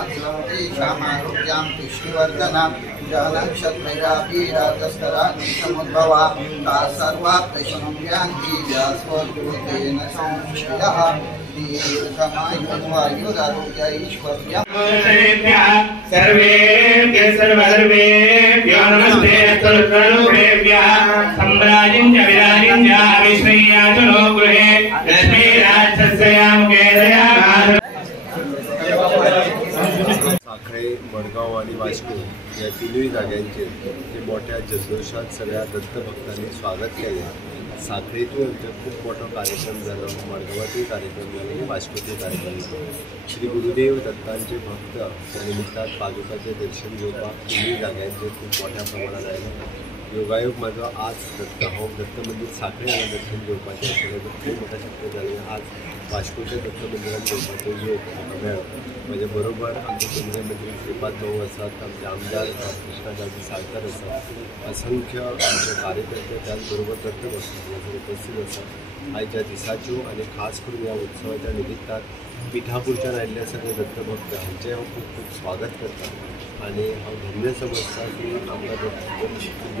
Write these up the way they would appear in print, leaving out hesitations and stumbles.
श्यामारोग्यां पुष्टिवर्धनां जानक्षत्रैरापीडातस्तरानिशमुद्भवा ता सर्वाप्तशमं यान्ति व्यास्वद्भूतेन संशयः दीर्घमायुर्वायुरारोग्यैश्वर्यम् सर्वेभ्यः सर्वधर्मेभ्यो नमस्ते सर्वधर्मेभ्यः सम्राजिं च विराजिं च विश्रय्या च नो गृहे लक्ष्मीराजस्यां केदयामार साखळे मडगाव आणि वास्को या तिन्ही जाग्यांचेर जे मोठ्या जल्लोषात सगळ्या दत्त भक्तांनी स्वागत केले। साखळेतून आमचे खूप मोठा कार्यक्रम झाला, मडगावातूय कार्यक्रम झाला आणि वास्कोतूय कार्यक्रम झाला। श्री गुरुदेव दत्तांचे भक्त त्या निमित्तान पादुकाचे दर्शन घेवपाक तिन्ही जाग्यांचेर खूप मोठ्या प्रमाणात आयले। योगायोग माझो आज दत्त दत्त मंदिर साखळे हांगा दर्शन घेवपाचें आशिल्लें, तर खूब मोठा शक्य जालें आज वास्कोच्या दत्त मंदिरात घेवपाचो योग म्हाका मेळ्ळो। म्हजे बरोबर आमचे केंद्रीय मंत्री श्रीपाद भाऊ आसात, आमचे आमदार कृष्णादाजी साळकार आसात, असंख्य आमचे कार्यकर्ते त्याचबरोबर दत्त भक्त उपस्थित आसात। आयच्या दिसाच्यो आनी खास करून ह्या उत्सवाच्या निमित्तान पिठापूरच्यान आयिल्ले सगळे दत्त भक्त हांचें हांव खूब खूब स्वागत करता आनी हांव धन्य समजता की आमकां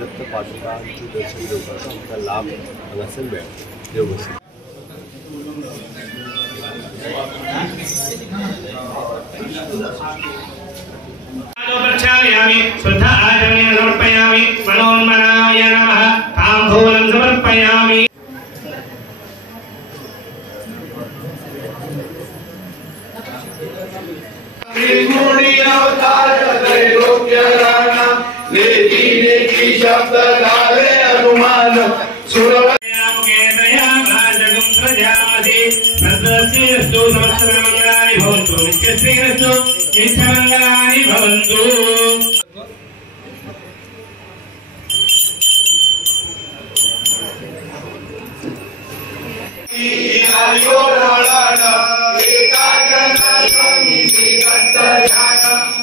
दत्त पादुकांचें दर्शन घेवपाचो आमकां लाभ हांगासर मेळ्ळो। देव बरें। प्रक्षालयामि श्रद्धा आचमनीयं समर्पयामि मनोन्मनाय नमः ताम्बूलं समर्पयामि। नित्यमंगलानि भवन्तु।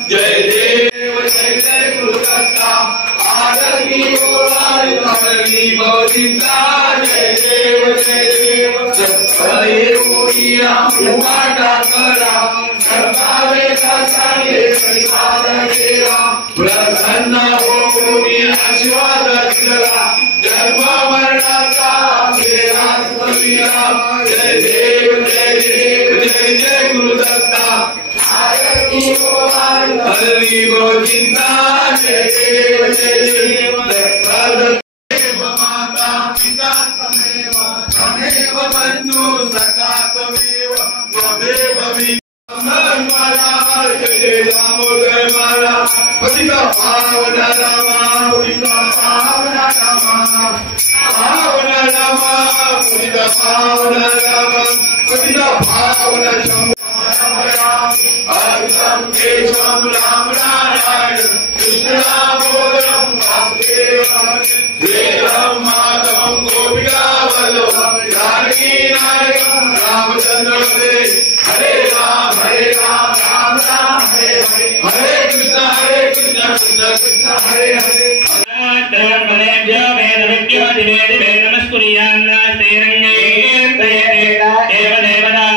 जय देव जय जय गुरुदत्ता आदरणीय भवजिता जय देव जय देव हरे ओरिया उमाटा करा सर्वावे सासाये परिवार केला प्रसन्न होऊनी आशीर्वाद दिला जन्म मरणाचा मेरा कविया जय देव जय देव जय जय गुरुदत्ता आदरणीय हरि गोविंदा जय देव जय देव देव माता पिता तमेव बंधु सखा तमेव त्वमेव विद्या जय दामोदर माला पतिता पावन रामा पतिता पावन रामा पावन रामा पतिता पावन रामा पतिता पावन शंभु हरिं केशवं राम नारायण कृष्ण दामोदरं वासुदेवं श्रीराम माधवं गोपिका वल्लभं जानकी नायकं रामचंद्र वन्दे। हरे राम राम राम हरे हरे हरे कृष्ण कृष्ण कृष्ण हरे हरे। धर्मदेभ्यो वेदविभ्यो दिवे दिवे नमस्कुर्यान्नास्ते रङ्गे एव देवता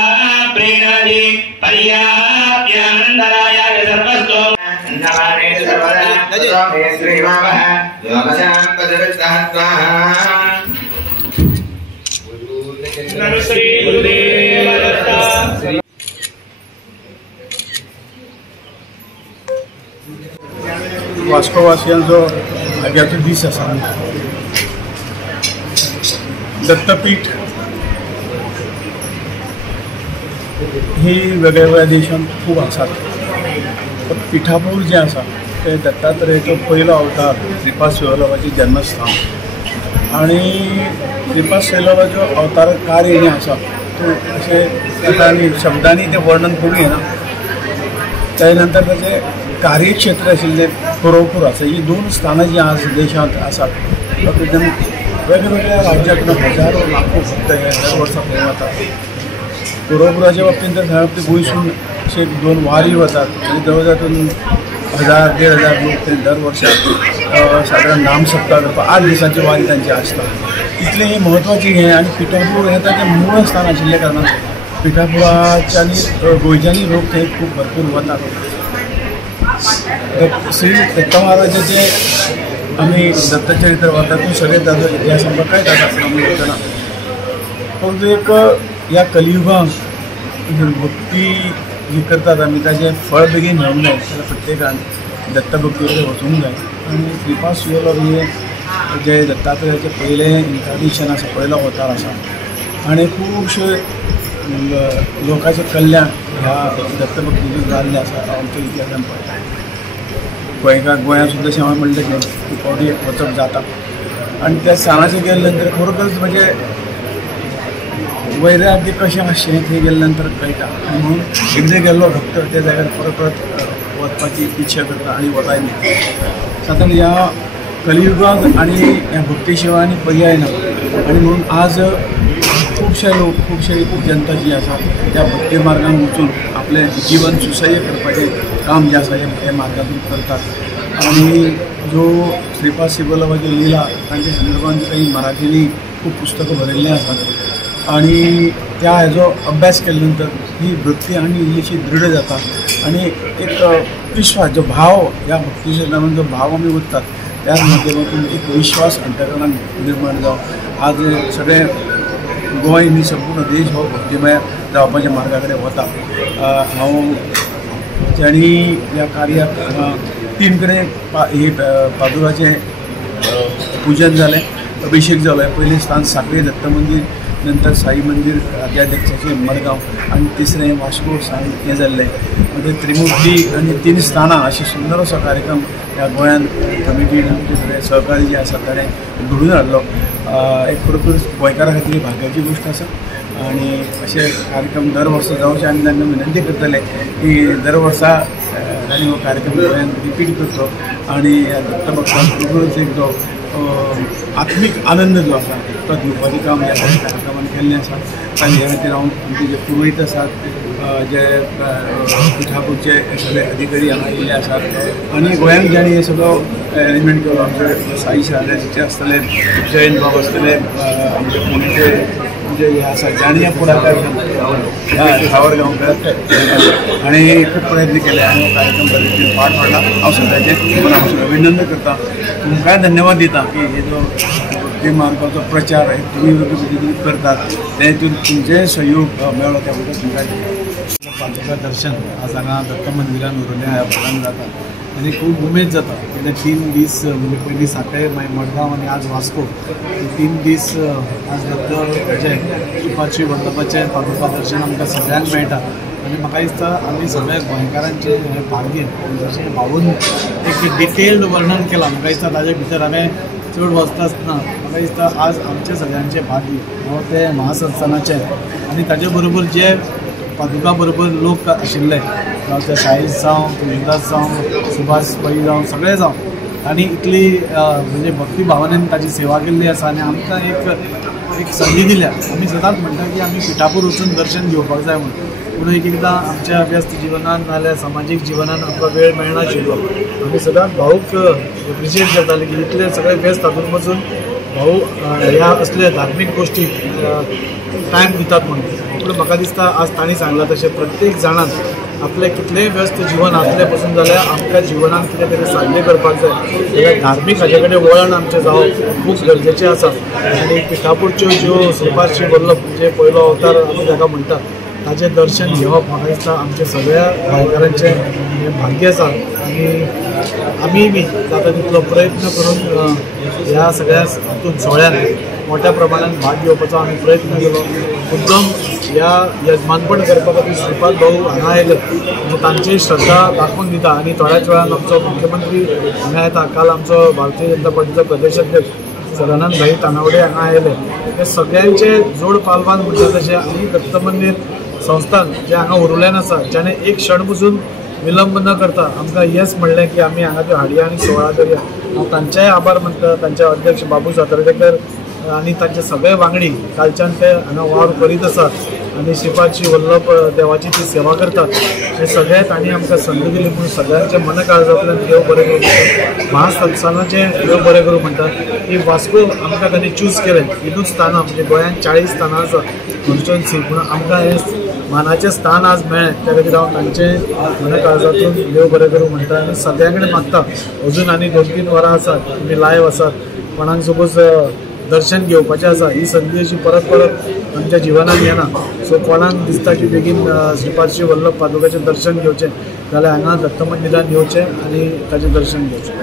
प्रीणादि पर्याप्यानन्दराय सर्वस्तो नमामि सर्वदा मे श्रीवामः योगशान्तजगत्सहस्रः। नमः श्री गुरुदेव दत्ता। वास्कोवासियांचो आग्याचो दीस आसा। दत्तपीठ ही वेगवेगळ्या देशांत खूब आसात, पण पिठापूर जे आसा ते दत्तात्रेयाचो पयलो अवतार श्रीपाद श्रीवल्लभाचें जन्मस्थान आनी श्रीपाद श्रीवल्लभाचो अवतार कार्य जें आसा तें अशें शब्दांनी तें वर्णन करूं येना। त्या नंतर ताचें कार्यक्षेत्र आशिल्लें पुरोपूर आसा। ही दोन स्थानां जी आज देशांत आसात, वेगवेगळ्या राज्यांतून हजारो लाखो भक्त हे दर वर्सा थंय वतात। पुरोपुराच्या बाबतींत तर थंय गोंयसून अशे दोन वारी वतात आनी जवळ जवळ 1000-1500 लोक ते दर वर्साक सादारण नाम सप्ताह करपाक 8 दिसांची वारी तांची आसता। इतलें ही म्हत्वाची हें आनी पिठापूर हें ताचें मूळ स्थान आशिल्ल्या कारणान पिठापुराच्यानी गोंयच्यानी लोक थंय खूब भरपूर वतात श्री दत्त महाराजाचे आम्ही दत्तचरित्र वाचतातून सगळे ताजो इतिहास आमकां कळटा आमी वतना पण एक ह्या कलियुगांत भक्ती जी करतात आमी ताजें फळ बेगीन मेळूंक जाय जाल्यार प्रत्येकान दत्त भक्ती कडेन वचूंक जाय आनी श्रीपाद शिवोलो हे जे दत्तात्रयाचें पयलें इन्कार्नेशन आसा पयलो अवतार आसा आनी खुबशे लोकांचें कल्याण ह्या दत्त भक्तीचें जाल्लें आसा आमच्या इतिहासान पळयता गोंयांत सुद्दां अशें हांवें म्हणलें की फावटी वचप जाता आनी त्या स्थानाचेर गेले नंतर खरोखरच म्हणजे वैराग्य कशें आसचें थंय गेले नंतर कळटा आनी म्हणून एकदां गेल्लो भक्त त्या जाग्यार परत परत वचपाची इच्छा करता आनी वताय बी सादारण ह्या कलियुगांत आनी ह्या भक्ती शिवाय आनी पर्याय ना आनी म्हणून आज खुबशे लोक खुबशे जनता जी आसा त्या भक्ती मार्गान वचून आपलें जीवन सुसह्य करपाचें काम जे आसा हे मार्गातून करतात आनी जो श्रीपाद शिवोलेवाच्यो लिला तांच्या संदर्भात काही मराठींनी खूब पुस्तकां बरयल्लीं आसात आनी त्या हेजो अभ्यास केले नंतर ही भक्ती आनी इल्लीशी दृढ जाता आनी एक विश्वास जो भाव ह्या भक्तीच्या नांवान जो भाव आमी वतात त्या माध्यमातून एक विश्वास अंतकरणान निर्माण जावं आज सगळे गोंय न्ही संपूर्ण देश हो भक्तिमय जावपाच्या मार्गा कडेन वता हांव ज्यांनी ह्या कार्याक हांगा 3 कडेन ही पादुकाचें पुजन जालें अभिषेक जालो पयलें स्थान सांखळे दत्त मंदिर नंतर साई मंदिर राज्याध्यक्षाचें मडगांव आनी तिसरें वास्को हें जाल्लें म्हणजे त्रिमुर्ती आनी 3 स्थानां अशें सुंदर असो कार्यक्रम ह्या गोंयांत कमिटीन आमचे सगळे सहकारी जे आसा ताणें घडोवन हाडलो एक खरोखर गोंयकारा खातीर भाग्याची गोश्ट आसा आनी अशे कार्यक्रम दर वर्सा जावचे आनी तांकां विनंती करतले की दर वर्सा तांणी हो कार्यक्रम गोंयांत रिपीट करचो आनी ह्या दत्त भक्तांक खरोखरच एक जो आत्मीक आनंद जो आसा तो दिवपाचें काम ह्या कार्यक्रमान केल्लें आसा तांचे खातीर हांव आमचे जे पुरोहीत आसात जे पिठापूरचे सगळे अधिकारी हांगा येयल्ले आसात आनी गोंयांत ज्यांनी हे सगळो अरेंजमेंट केलो आमचे साई शालेचे आसतले जयंत बाब आसतले आमचे पुणेचे म्हणजे हे आसा ज्यांनी हे पुढाकार सावरगांवकर आनी खूब प्रयत्न केले आनी हो कार्यक्रम बरे रितीन पार पडला हांव सगळ्यांचें मना पासून अभिनंदन करता तुमकांय धन्यवाद दिता की हे जो भक्ती मार्गाचो प्रचार तुम्ही करतात तेतून तुमचे सहयोग मेळ्ळो त्या बद्दल तुमकां पादुका दर्शन आज हांगा दत्त मंदिरान उरल्या ह्या भागान जाता आनी खूब उमेद जाता कित्याक 3 दीस म्हणजे पयलीं सांखळे मागीर मडगांव आनी आज वास्को 3 दीस आज दत्त श्रीपाद वल्लभाचें पादुका दर्शन आमकां सगळ्यांक मेळटा आनी म्हाका दिसता आमी सगळ्या गोंयकारांचें हें भाग्य जशें भावून एक डिटेल्ड वर्णन केलां म्हाका दिसता ताजे भितर हांवें चड वचता आसतना म्हाका दिसता आज आमचें सगळ्यांचें भाग्य हो ते महासंस्थानाचें आनी ताचे बरोबर जे पादुका बरोबर लोक आशिल्ले जावं ते साईश जावं तुळशीदास जावं सुभाष पै जावं सगळे जावं आनी इतली म्हणजे भक्ती भावनेन ताची सेवा केल्ली आसा आनी आमकां एक संदी दिल्या आमी सदांच म्हणटा की आमी पिठापूर वचून दर्शन घेवपाक जाय म्हणून पूण एकदां आमच्या व्यस्त जिवनान नाजाल्यार सामाजीक जिवनान आमकां वेळ मेळनाशिल्लो आमी सदांच भाऊक एप्रिशिएट करताले की इतले सगळे व्यस्त हातूंत वचून भाऊ ह्या असले धार्मीक गोश्टी टायम दितात म्हणून पूण म्हाका दिसता आज तांणी सांगलां तशें प्रत्येक जाणान आपलें कितलेंय व्यस्त जिवन आसलें पासून जाल्यार आमच्या जिवनान कितें तरी साध्य करपाक जाय जाल्यार धार्मीक हाजे कडेन वळण आमचें जावप खूब गरजेचें आसा आनी पिठापूरच्यो ज्यो श्रीपाद वल्लभ जे पयलो अवतार आमी ताका म्हणटात ताजें दर्शन घेवप म्हाका दिसता आमच्या सगळ्या गोंयकारांचें हें भाग्य आसा आनी आमी बी जाता तितलो प्रयत्न करून ह्या सगळ्या हातूंत सोहळ्यान मोठ्या प्रमाणात भाग घेवपाचो आमी प्रयत्न केलो मुद्दम ह्या यजमानपण करपा खातीर श्रीपाद भाऊ हांगा आयले आनी तांची श्रद्धा दाखोवन दिता आनी थोड्याच वेळान आमचो मुख्यमंत्री हांगा येता काल आमचो भारतीय जनता पार्टीचो प्रदेशाध्यक्ष सदानंद भाई तानावडे हांगा आयले हे सगळ्यांचे जोड पालवान म्हणटा तशें आनी दत्त मंदिर संस्थान जे हांगा उरलें आसा जाणें एक क्षण पसून विलंब न करता आमकां येस म्हणलें की आमी हांगा त्यो हाडया आनी सोहळा करया हांव तांचेय आभार मानता तांचे अध्यक्ष बाबू सातर्डेकर आनी तांचे सगळे वांगडी कालच्यान ते हांगा वावर करीत आसात आनी श्रीपाद वल्लभ देवाची ती सेवा करतात हे सगळे तांणी आमकां संद दिली म्हणून सगळ्यांचे मन काळजांतल्यान देव बरें करूं महासंस्थानाचे देव बरें करूं म्हणटात ही वास्को आमकां तांणी चूज केलें हिंदूच स्थानां म्हणजे गोंयांत 40 स्थानां आसा कॉन्स्टिट्युएन्सी पूण आमकां हे मानाचें स्थान आज मेळ्ळें त्या खातीर हांव तांचें मना काळजांतून देव बरें करूं म्हणटा आनी सगळ्यां कडेन मागता अजून आनी 2-3 वरां आसात तुमी लायव्ह आसात कोणाक सपोज दर्शन घेवपाचें आसा ही संदी अशी परत परत आमच्या जिवनात येना सो कोणाक दिसता की बेगीन श्रीपाद श्री वल्लभ पादुकाचें दर्शन घेवचें जाल्यार हांगा दत्त मंदिरान येवचें आनी ताचें दर्शन घेवचें.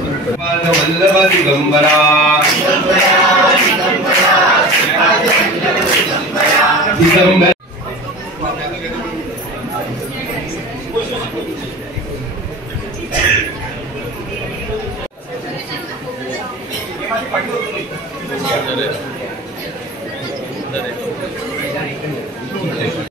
दिगंबरा